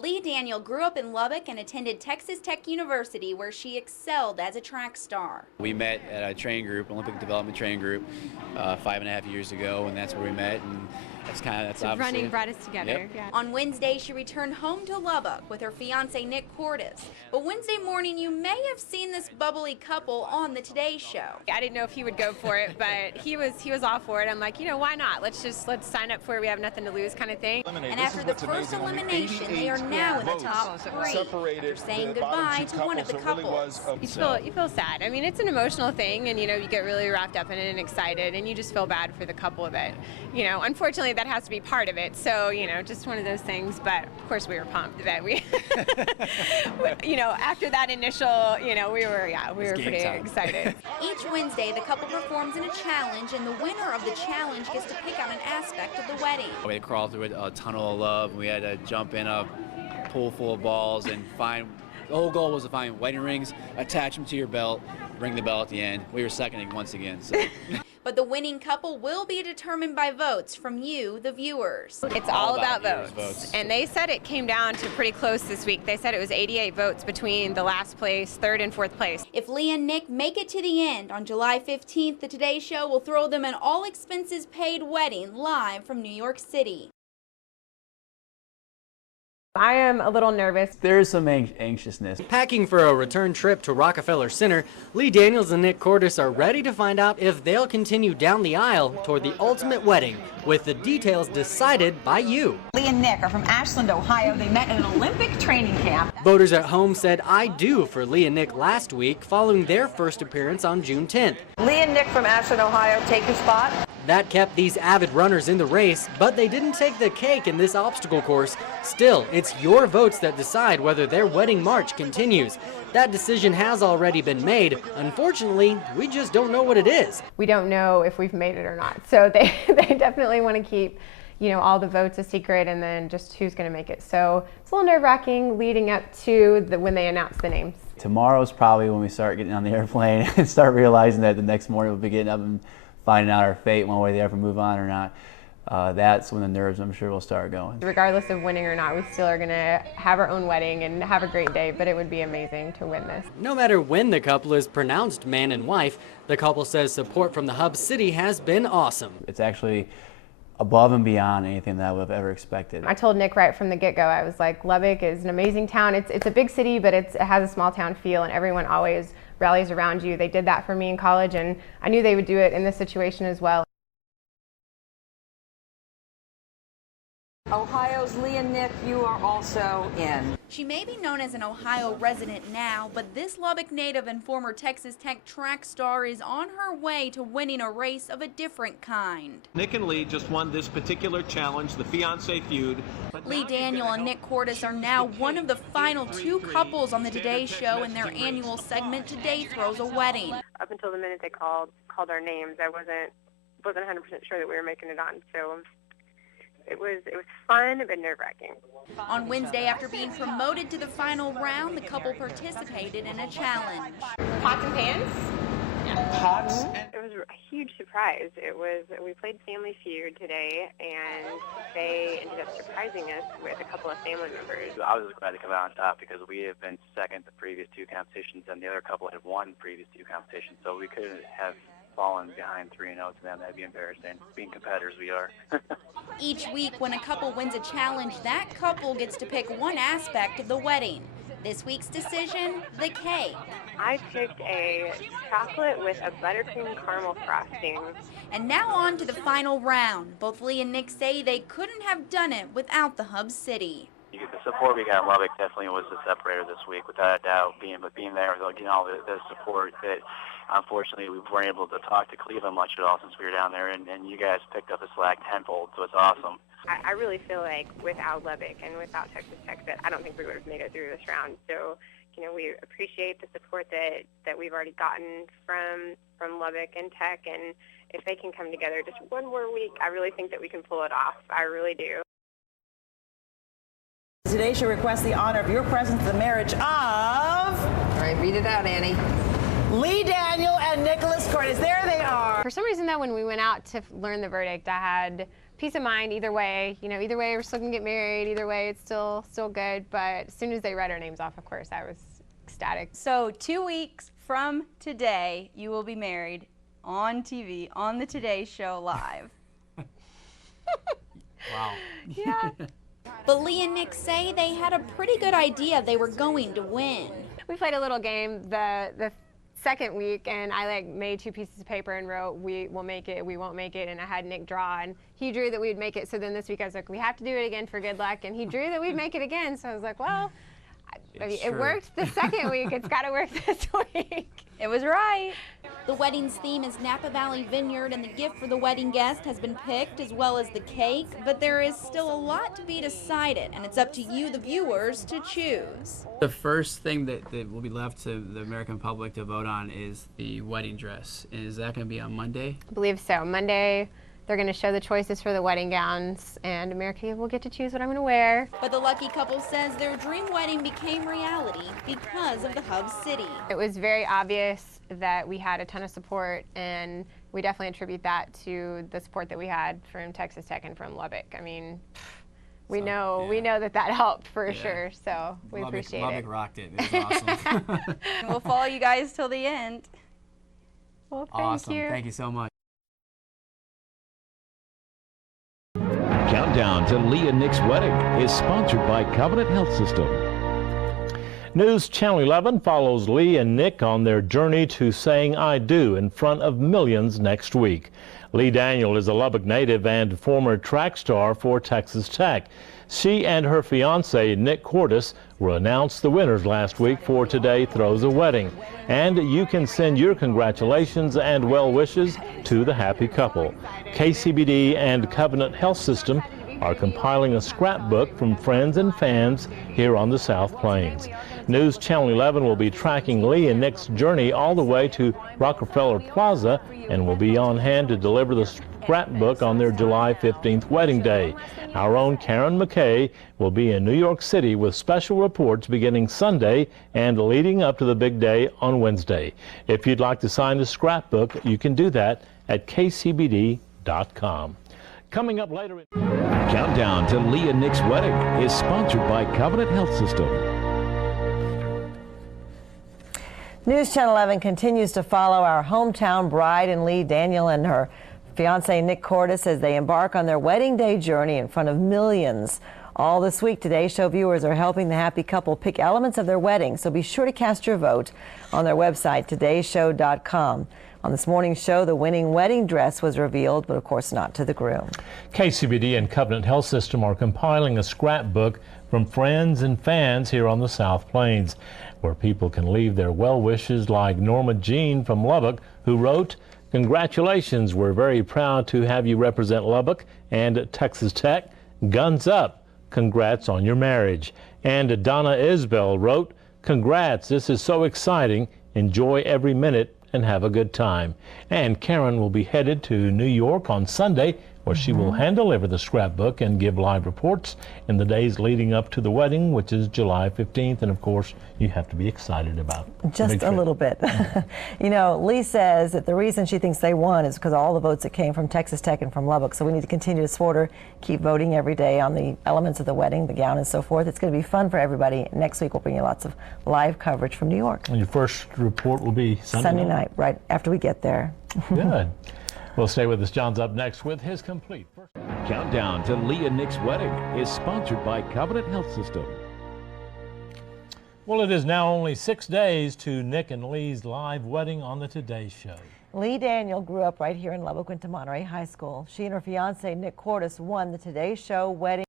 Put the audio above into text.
Lee Daniel grew up in Lubbock and attended Texas Tech University, where she excelled as a track star. We met at a training group, Olympic Development Training Group, 5.5 years ago, and that's where we met. And that's so obviously running brought us together. Yep. Yeah. On Wednesday, she returned home to Lubbock with her fiance Nick Cordes. But Wednesday morning, you may have seen this bubbly couple on the Today Show. I didn't know if he would go for it, but he was all for it. I'm like, why not? Let's sign up for it. We have nothing to lose, kind of thing. And after the first elimination, they are now in the top 3 after saying goodbye to one of the couples. You feel sad. I mean, it's an emotional thing, and you get really wrapped up in it and excited, and you just feel bad for the couple that, unfortunately that has to be part of it. So, just one of those things. But of course we were pumped that we, after that initial, we were pretty excited. Each Wednesday, the couple performs in a challenge, and the winner of the challenge gets to pick out an aspect of the wedding. We had to crawl through a tunnel of love. We had to jump in a pool full of balls and the whole goal was to find wedding rings, attach them to your belt, ring the bell at the end. We were seconding once again. So. But the winning couple will be determined by votes from you, the viewers. It's all about votes. And they said it came down to pretty close this week. They said it was 88 votes between the last place, third and fourth place. If Lee and Nick make it to the end on July 15th, the Today Show will throw them an all-expenses-paid wedding live from New York City. I am a little nervous. There's some anxiousness. Packing for a return trip to Rockefeller Center, Lee Daniels and Nick Cordes are ready to find out if they'll continue down the aisle toward the ultimate wedding, with the details decided by you. Lee and Nick are from Ashland, Ohio. They met at an Olympic training camp. Voters at home said "I do" for Lee and Nick last week, following their first appearance on June 10th. Lee and Nick from Ashland, Ohio, take your spot. That kept these avid runners in the race, but they didn't take the cake in this obstacle course. Still, it's your votes that decide whether their wedding march continues. That decision has already been made. Unfortunately, we just don't know what it is. We don't know if we've made it or not. So they definitely want to keep, all the votes a secret, and then just who's going to make it. So it's a little nerve-wracking leading up to when they announce the names. Tomorrow's probably when we start getting on the airplane and start realizing that the next morning we'll be getting up and finding out our fate, one way they ever move on or not. That's when the nerves, I'm sure, will start going. Regardless of winning or not, we still are going to have our own wedding and have a great day, but it would be amazing to win this. No matter when the couple is pronounced man and wife, the couple says support from the Hub City has been awesome. It's actually above and beyond anything that I would have ever expected. I told Nick right from the get-go, I was like, Lubbock is an amazing town. It's a big city, but it has a small town feel, and everyone always rallies around you. They did that for me in college, and I knew they would do it in this situation as well. Ohio's Lee and Nick, you are also in. She may be known as an Ohio resident now, but this Lubbock native and former Texas Tech track star is on her way to winning a race of a different kind. Nick and Lee just won this particular challenge, the fiancé feud. Lee Daniel and Nick Cordes are now one of the final 2 couples on the Today Show in their annual segment, Today Throws a Wedding. Up until the minute they called our names, I wasn't 100% sure that we were making it on, so it was fun but nerve-wracking. On Wednesday, after being promoted to the final round, the couple participated in a challenge. Pots and pans? Pots? It was a huge surprise. We played Family Feud today, and they ended up surprising us with a couple of family members. I was just glad to come out on top because we have been second the previous 2 competitions, and the other couple had won the previous 2 competitions, so we couldn't have fallen behind 3-0 to them. That'd be embarrassing. Being competitors, we are. Each week, when a couple wins a challenge, that couple gets to pick one aspect of the wedding. This week's decision, the cake. I picked a chocolate with a buttercream caramel frosting. And now on to the final round. Both Lee and Nick say they couldn't have done it without the Hub City. The support we got in Lubbock definitely was the separator this week, without a doubt. Being there, getting all the support that, unfortunately, we weren't able to talk to Cleveland much at all since we were down there, and you guys picked up the slack tenfold, so it's awesome. I really feel like without Lubbock and without Texas Tech that I don't think we would have made it through this round. So, we appreciate the support that we've already gotten from Lubbock and Tech, and if they can come together just one more week, I really think that we can pull it off. I really do. Today she requests the honor of your presence, the marriage of... All right, read it out, Annie. Lee Daniel and Nicholas Cordes. There they are. For some reason, though, when we went out to learn the verdict, I had peace of mind either way. You know, either way we're still gonna get married. Either way it's still good. But as soon as they read our names off, of course, I was ecstatic. So 2 weeks from today, you will be married on TV, on the Today Show live. Wow. Yeah. But Lee and Nick say they had a pretty good idea they were going to win. We played a little game the second week, and I like made 2 pieces of paper and wrote, we will make it, we won't make it, and I had Nick draw, and he drew that we'd make it. So then this week I was like, we have to do it again for good luck, and he drew that we'd make it again. So I was like, well, it worked the second week, it's got to work this week. It was right. The wedding's theme is Napa Valley Vineyard, and the gift for the wedding guest has been picked, as well as the cake, but there is still a lot to be decided, and it's up to you, the viewers, to choose. The first thing that will be left to the American public to vote on is the wedding dress. Is that going to be on Monday? I believe so. Monday, they're going to show the choices for the wedding gowns, and America will get to choose what I'm going to wear. But the lucky couple says their dream wedding became reality because of the Hub City. It was very obvious that we had a ton of support, and we definitely attribute that to the support that we had from Texas Tech and from Lubbock. I mean, we know that helped for sure, so we appreciate it. Lubbock rocked it. It was awesome. We'll follow you guys till the end. Well, Awesome. Thank you so much. Countdown to Lee and Nick's wedding is sponsored by Covenant Health System. News Channel 11 follows Lee and Nick on their journey to saying I do in front of millions next week. Lee Daniel is a Lubbock native and former track star for Texas Tech. She and her fiance, Nick Cordes, were announced the winners last week for Today Throws a Wedding. And you can send your congratulations and well wishes to the happy couple. KCBD and Covenant Health System are compiling a scrapbook from friends and fans here on the South Plains. News Channel 11 will be tracking Lee and Nick's journey all the way to Rockefeller Plaza and will be on hand to deliver the scrapbook on their July 15th wedding day. Our own Karen McKay will be in New York City with special reports beginning Sunday and leading up to the big day on Wednesday. If you'd like to sign the scrapbook, you can do that at kcbd.com. Coming up later. Countdown to Lee and Nick's wedding is sponsored by Covenant Health System. News Channel 11 continues to follow our hometown bride and Lee Daniel and her fiance Nick Cordes as they embark on their wedding day journey in front of millions. All this week, Today Show viewers are helping the happy couple pick elements of their wedding, so be sure to cast your vote on their website, todayshow.com. On this morning's show, the winning wedding dress was revealed, but of course not to the groom. KCBD and Covenant Health System are compiling a scrapbook from friends and fans here on the South Plains, where people can leave their well wishes, like Norma Jean from Lubbock, who wrote, "Congratulations, we're very proud to have you represent Lubbock and Texas Tech. Guns up. Congrats on your marriage." And Donna Isbell wrote, "Congrats, this is so exciting. Enjoy every minute and have a good time." And Karen will be headed to New York on Sunday, where she will hand deliver the scrapbook and give live reports in the days leading up to the wedding, which is July 15th. And of course, you have to be excited about just a little bit. You know, Lee says that the reason she thinks they won is because of all the votes that came from Texas Tech and from Lubbock. So we need to continue to support her, keep voting every day on the elements of the wedding, the gown and so forth. It's going to be fun for everybody. Next week we'll bring you lots of live coverage from New York. And your first report will be Sunday night, right after we get there. Good. Well, stay with us. John's up next with his complete. Countdown to Lee and Nick's wedding is sponsored by Covenant Health System. Well, it is now only 6 days to Nick and Lee's live wedding on the Today Show. Lee Daniel grew up right here in Lubbock, went to Monterey High School. She and her fiance, Nick Cordes, won the Today Show wedding.